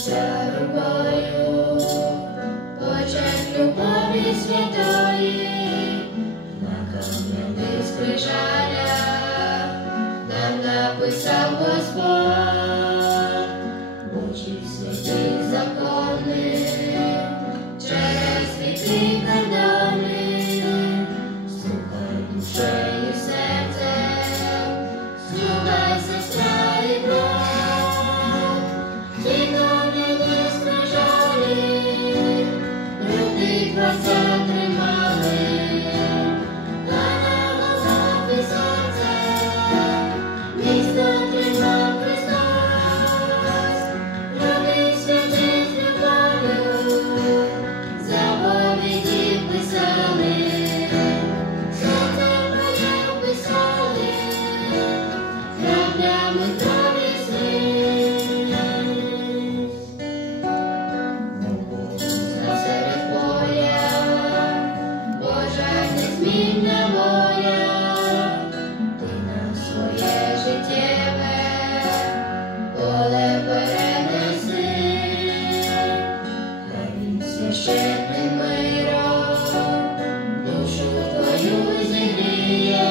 торкнувся рукою, почать любові святої, на кам'яних скрижалях нам написав Господь, Божий святих законних, через віки кордони, слухай душею серцем, слухай сестра і брат, ті кам'яні скрижалі, люди Творця тримали, та на глазах і серце, місто тримав Христос, люди святі з любов'ю, заповіді писали, серце моє писали, краплями крові сліз. Серед поля, Божа незмінна воля, ти нам своє життєве поле перенеси, хай він священним миром душу твою зігріє,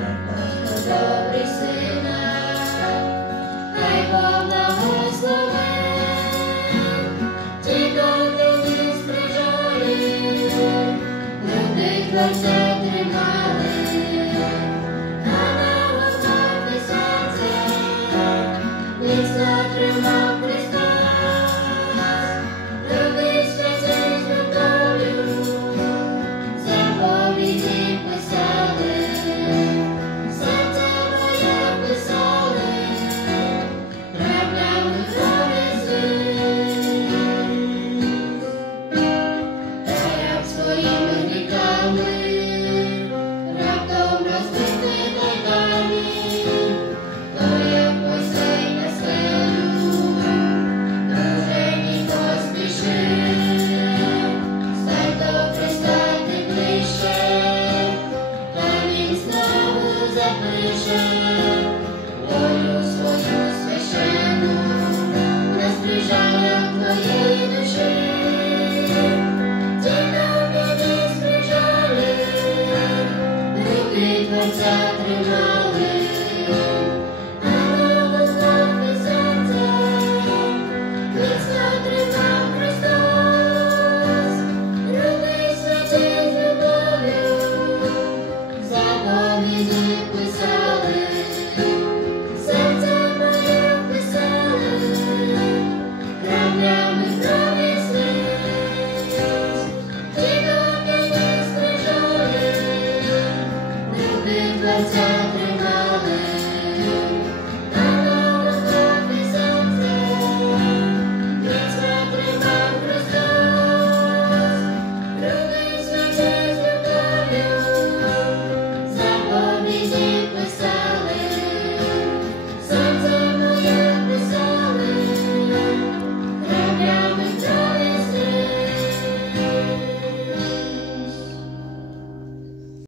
як батько добрий сина, хай Бог благословить, ті кам'яні скрижалі, люди Творця тримали, та на глазах і серце, міцно тримав Христос, люди святі з любов'ю, заповіді писали, серце моє писали, краплями крові сліз. Та як своїми гріхами раптом розбити кайдані, то як Мойсей на скелю, уже ніхто спішив, стань до Христа ти ближче, та він знову запише волю свою священну на скрижалях твоєї душі. Ті кам'яні скрижалі, руки Творця тримали, а на глазах і серце міцно тримав Христос, руки святі з любов'ю, заповіді писали, серце моє писали, краплями крові сліз. Ті кам'яні скрижалі, руки Творця тримали.